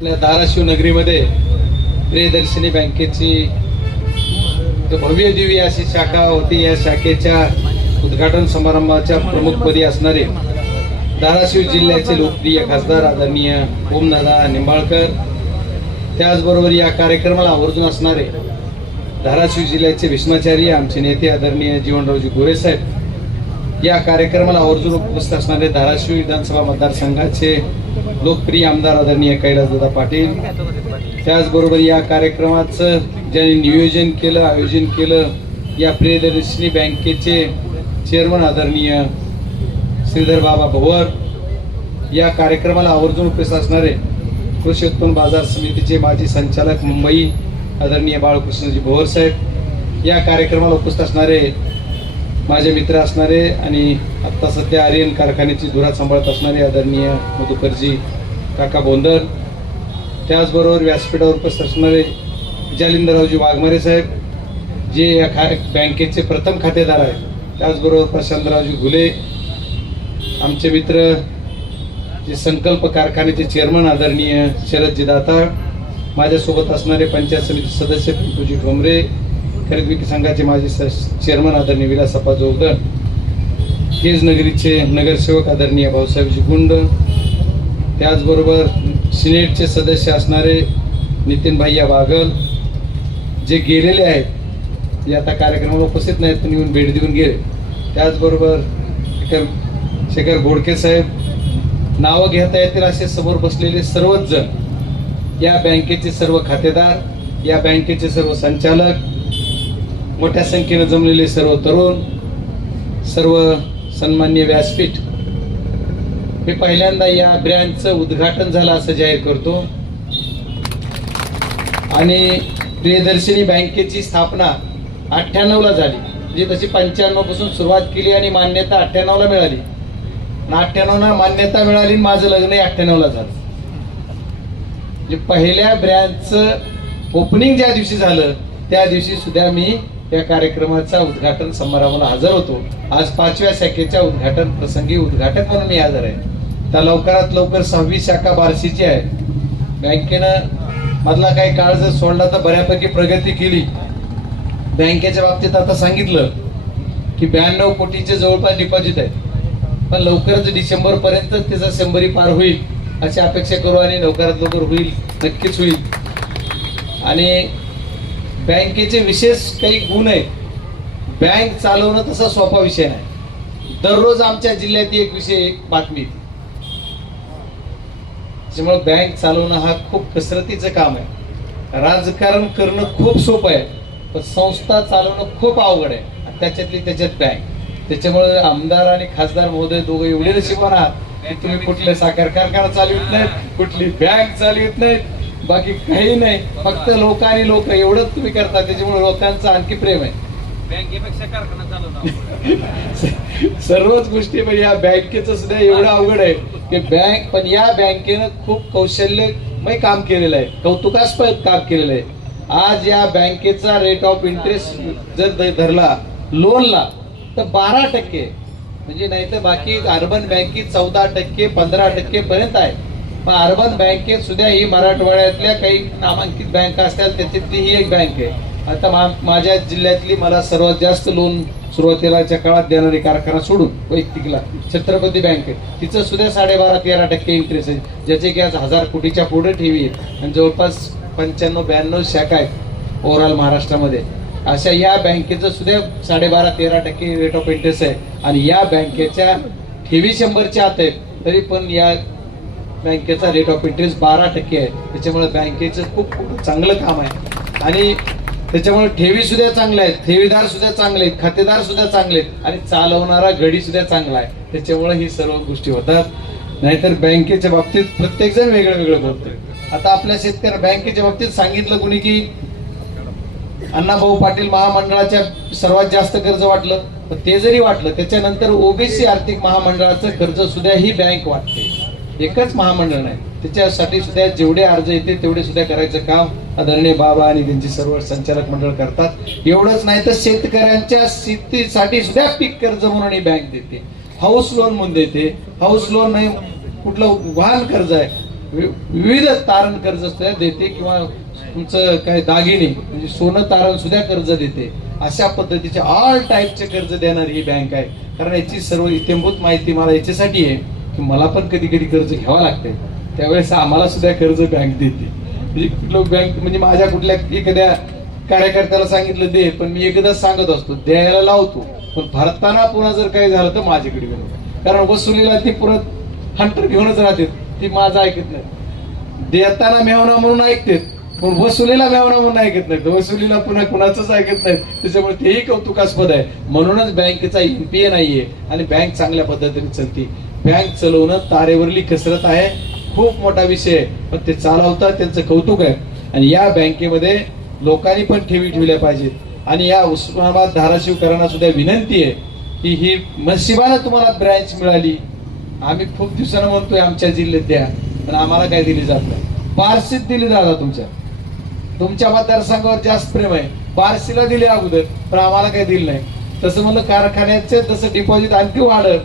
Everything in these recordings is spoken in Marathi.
आपल्या धाराशिव नगरीमध्ये प्रियदर्शिनी बँकेची भव्य दिव्य अशी शाखा होती. या शाखेच्या उद्घाटन समारंभाच्या प्रमुखपदी असणारे धाराशिव जिल्ह्याचे लोकप्रिय खासदार आदरणीय ओमदादा निंबाळकर त्याचबरोबर या कार्यक्रमाला आवर्जून असणारे धाराशिव जिल्ह्याचे भीष्माचार्य आमचे नेते आदरणीय जीवनरावजी गोरेसाहेब या कार्यक्रमाला आवर्जून उपस्थित असणारे धाराशिव विधानसभा मतदारसंघाचे लोकप्रिय आमदार आदरणीय कैलासदादा पाटील. त्याचबरोबर या कार्यक्रमाचं ज्यांनी नियोजन केलं आयोजन केलं या प्रियदर्शनी बँकेचे चेअरमन आदरणीय श्रीधर बाबा भोवर. या कार्यक्रमाला आवर्जून उपस्थित असणारे कृषी उत्पन्न बाजार समितीचे माजी संचालक मुंबई आदरणीय बाळकृष्णजी भोवर साहेब. या कार्यक्रमाला उपस्थित असणारे माझे मित्र असणारे आणि आत्ता सध्या आर्यन कारखान्याची धुरा सांभाळत असणारे आदरणीय मधुकरजी काका बोंदर त्याचबरोबर व्यासपीठावर उपस्थित असणारे जालिंदररावजी वाघमारे साहेब जे या खा बँकेचे प्रथम खातेदार आहेत. त्याचबरोबर प्रशांतरावजी घुले आमचे मित्र जे संकल्प कारखान्याचे चेअरमन आदरणीय शरदजी दाता माझ्यासोबत असणारे पंचायत समिती सदस्य पिंटूजी ठोंबरे खरेदी विक्री संघाचे माजी चेअरमन आदरणीय सपा जोगदर केज नगरीचे नगरसेवक आदरणीय भाऊसाहेबजी गुंड त्याचबरोबर सिनेटचे सदस्य असणारे नितीन भैया बागल जे गेलेले आहेत जे आता कार्यक्रमाला उपस्थित नाहीत पण येऊन भेट देऊन गेले. त्याचबरोबर शेखर शेखर घोडके साहेब नावं घेता येतील असे समोर बसलेले सर्वच जण या बँकेचे सर्व खातेदार या बँकेचे सर्व संचालक मोठ्या संख्येनं जमलेले सर्व तरुण सर्व सन्मान्य व्यासपीठ मी पहिल्यांदा या ब्रँचचं उद्घाटन झालं असं जाहीर करतो. आणि प्रियदर्शिनी बँकेची स्थापना अठ्ठ्याण्णवला झाली. म्हणजे तशी पंच्याण्णवपासून सुरुवात केली आणि मान्यता अठ्ठ्याण्णवला मिळाली. अठ्ठ्याण्णवला मान्यता मिळाली आणि माझं लग्नही अठ्ठ्याण्णवला झालं. म्हणजे पहिल्या ब्रँचचं ओपनिंग ज्या दिवशी झालं त्या दिवशी सुद्धा मी या कार्यक्रमाचा उद्घाटन समारंभाला हजर होतो. आज पाचव्या शाखेच्या उद्घाटन प्रसंगी उद्घाटक म्हणून मी हजर आहे. त्या लवकरात लवकर सहावी शाखा बार्शीची आहे. बँकेनं मधला काही काळ जर सोडला तर बऱ्यापैकी प्रगती केली. बँकेच्या बाबतीत आता सांगितलं की ब्याण्णव कोटीचे जवळपास डिपॉझिट आहे. पण लवकरच डिसेंबर पर्यंत त्याचा शंभरी पार होईल अशी अपेक्षा करू आणि लवकरात लवकर होईल नक्कीच होईल. आणि बँकेचे विशेष काही गुण आहेत. बँक चालवणं तसा सोपा विषय नाही. दररोज आमच्या जिल्ह्यात एक विषय एक बातमी त्याच्यामुळे बँक चालवणं हा खूप कसरतीचं काम आहे. राजकारण करणं खूप सोपं आहे पण संस्था चालवणं खूप अवघड आहे. आणि त्याच्यातली त्याच्यात बँक. त्याच्यामुळे आमदार आणि खासदार महोदय दोघं एवढे नशिबान आहात तुम्ही कुठले साखर कारखाना चालवित नाहीत कुठली बँक चालवित नाहीत. बाकी काही नाही. फक्त लोक आणि लोक एवढंच तुम्ही करता त्याच्यामुळे लोकांचं आणखी प्रेम आहे. बँकेपेक्षा कारखाना चालवला सर्वच गोष्टी म्हणजे या बँकेचं सुद्धा एवढं अवघड आहे की बँक पण या बँकेनं खूप कौशल्यमय काम केलेलं आहे. कौतुकास्पद काम केलेलं आहे. आज या बँकेचा रेट ऑफ इंटरेस्ट जर धरला लोनला तर बारा टक्के. म्हणजे नाही तर बाकी अर्बन बँकेत चौदा टक्के पंधरा टक्के पर्यंत आहे. पण अर्बन बँकेत सुद्धा ही मराठवाड्यातल्या काही नामांकित बँका असतात त्याच्यातली ही एक बँक आहे. आता मा- माझ्या जिल्ह्यातली मला सर्वात जास्त लोन सुरुवातीलाच्या काळात देणारी कारखाना सोडून वैयक्तिकला छत्रपती बँक आहे. तिचं सुद्धा साडेबारा तेरा टक्के इंटरेस्ट आहे. ज्याचे की आज हजार कोटीच्या पुढे ठेवी आहे. आणि जवळपास पंच्याण्णव ब्याण्णव शाखा आहेत ओव्हरऑल महाराष्ट्रामध्ये. अशा या बँकेचं सुद्धा साडेबारा तेरा टक्के रेट ऑफ इंटरेस्ट आहे. आणि या बँकेच्या ठेवी शंभरच्या आत आहेत. तरी पण या बँकेचा रेट ऑफ इंटरेस्ट बारा टक्के आहे. त्याच्यामुळे बँकेचं खूप खूप चांगलं काम आहे. आणि त्याच्यामुळे ठेवी सुद्धा चांगल्या आहेत ठेवीदार सुद्धा चांगले आहेत खातेदार सुद्धा चांगले आहेत आणि चालवणारा गडी सुद्धा चांगला आहे. त्याच्यामुळे ही सर्व गोष्टी होतात. नाहीतर बँकेच्या बाबतीत प्रत्येक जण वेगळं वेगळं बोलतोय. आता आपल्या शेतकऱ्या बँकेच्या बाबतीत सांगितलं कुणी की अण्णाभाऊ पाटील महामंडळाच्या सर्वात जास्त कर्ज वाटलं. पण ते जरी वाटलं त्याच्यानंतर ओबीसी आर्थिक महामंडळाचं कर्ज सुद्धा ही बँक वाटते. एकच महामंडळ नाही. त्याच्यासाठी सुद्धा जेवढे अर्ज येते तेवढे सुद्धा करायचं काम आदरणीय बाबा आणि त्यांची सर्व संचालक मंडळ करतात. एवढंच नाही तर शेतकऱ्यांच्या शेतीसाठी सुद्धा पीक कर्ज म्हणून ही बँक देते. हाऊस लोन म्हणून देते. हाऊस लोन नाही कुठलं वाहन कर्ज आहे. विविध तारण कर्ज सुद्धा देते किंवा तुमचं काय दागिने म्हणजे सोनं तारण सुद्धा कर्ज देते. अशा पद्धतीचे ऑल टाईपचे कर्ज देणारी ही बँक आहे. कारण याची सर्व इत्यंभूत माहिती मला याच्यासाठी आहे. की मला पण कधी कधी कर्ज घ्यावं लागतंय. त्यावेळेस आम्हाला सुद्धा कर्ज बँक देते. म्हणजे कुठलं बँक म्हणजे माझ्या कुठल्या एखाद्या कार्यकर्त्याला सांगितलं दे पण मी एकदाच सांगत असतो द्यायला लावतो. पण भरताना पुन्हा जर काही झालं तर माझ्याकडे येऊ कारण वसुलीला ती परत हंटर घेऊनच राहते. ती माझं ऐकत नाही. देताना मेहना म्हणून ऐकते पण वसुलीला मेवना म्हणून ऐकत नाहीत. वसुलीला पुन्हा कुणाचंच ऐकत नाहीत. त्याच्यामुळे तेही कौतुकास्पद आहे. म्हणूनच बँकेचा एनपीए नाहीये आणि बँक चांगल्या पद्धतीने चलते. बँक चालवणं तारेवरली कसरत आहे. खूप मोठा विषय आहे. पण ते चालवतात त्यांचं कौतुक आहे. आणि या बँकेमध्ये लोकांनी पण ठेवी ठेवल्या पाहिजेत. आणि या उस्मानाबाद धाराशिवकरांना सुद्धा विनंती आहे की ही नशिबानं तुम्हाला ब्रँच मिळाली. आम्ही खूप दिवसानं म्हणतोय आमच्या जिल्ह्यात द्या. पण आम्हाला काय दिली जात नाही. पारसीत दिली जातात तुमच्या. तुमच्या मतदारसंघावर जास्त प्रेम आहे. पारसीला दिले अगोदर पण आम्हाला काही दिलं नाही. तसं म्हणलं कारखान्याचे तसं डिपॉझिट आणखी वाढत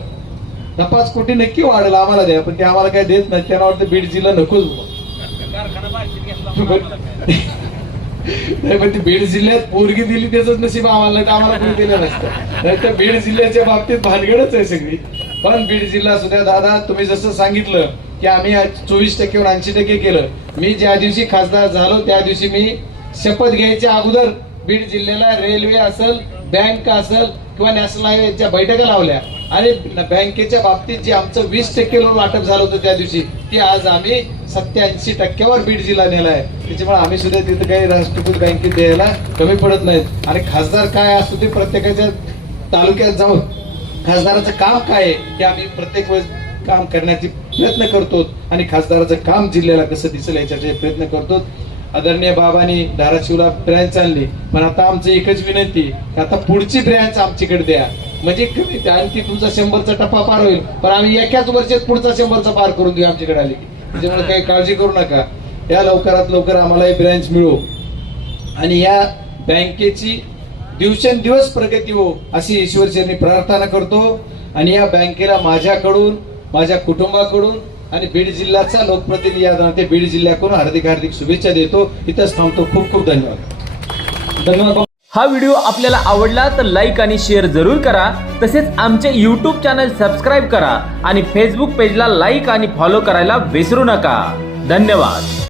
पाच कोटी नक्की वाढेल आम्हाला द्या पण ते आम्हाला काही देत नाही. त्यांना वाटतं बीड जिल्हा नकोच काय. नाही पण ती बीड जिल्ह्यात पोरगी दिली त्याच नशीब आम्हाला नाही तर आम्हाला कोणी दिलं नसतं. नाही तर बीड जिल्ह्याच्या बाबतीत भानगडच आहे सगळी. पण बीड जिल्हा सुद्धा दादा तुम्ही जसं सांगितलं की आम्ही चोवीस टक्केवर ऐंशी टक्के केलं. मी ज्या दिवशी खासदार झालो त्या दिवशी मी शपथ घ्यायच्या अगोदर बीड जिल्ह्याला रेल्वे असेल बँक असेल किंवा नॅशनल हायवेच्या बैठका लावल्या. आणि बँकेच्या बाबतीत जे आमचं वीस टक्के लोन वाटप झालं होतं त्या दिवशी ते आज आम्ही सत्याऐंशी टक्क्यावर बीड जिल्हा नेलाय त्याच्यामुळे आम्ही सुद्धा तिथं काही राष्ट्रकुट बँकेत द्यायला कमी पडत नाहीत आणि खासदार काय असतो ते प्रत्येकाच्या तालुक्यात जाऊन खासदाराचं काम काय आहे हे आम्ही प्रत्येक वेळेस काम करण्याचे प्रयत्न करतो. आणि खासदाराचं काम जिल्ह्याला कसं दिसेल याच्याचे प्रयत्न करतो. आदरणीय बाबांनी धाराशिवला ब्रँच आणली. पण आता आमची एकच विनंती आता पुढची ब्रँच आमच्याकडे द्या. म्हणजे कमी आणखी तुमचा शंभरचा टप्पा पार होईल. पण आम्ही एकाच वर्षात पुढचा शंभरचा पार करून देऊ आमच्याकडे आले की. म्हणजे त्याच्यामुळे काही काळजी करू नका. या लवकरात लवकर आम्हाला ही ब्रँच मिळो. आणि या बँकेची दिवसेंदिवस प्रगती हो अशी ईश्वरचरणी प्रार्थना करतो. आणि या बँकेला माझ्याकडून माझ्या कुटुंबाकडून आणि बीड जिल्ह्याचा लोकप्रतिनिधी या नाते बीड जिल्ह्याकडून हार्दिक हार्दिक शुभेच्छा देतो. इथंच थांबतो. खूप खूप धन्यवाद. धन्यवाद हा व्हिडिओ आपल्याला आवडला तर लाईक आणि शेअर जरूर करा. तसेच आमचे यूट्यूब चॅनल सबस्क्राईब करा आणि फेसबुक पेजला लाईक आणि फॉलो करायला विसरू नका. धन्यवाद.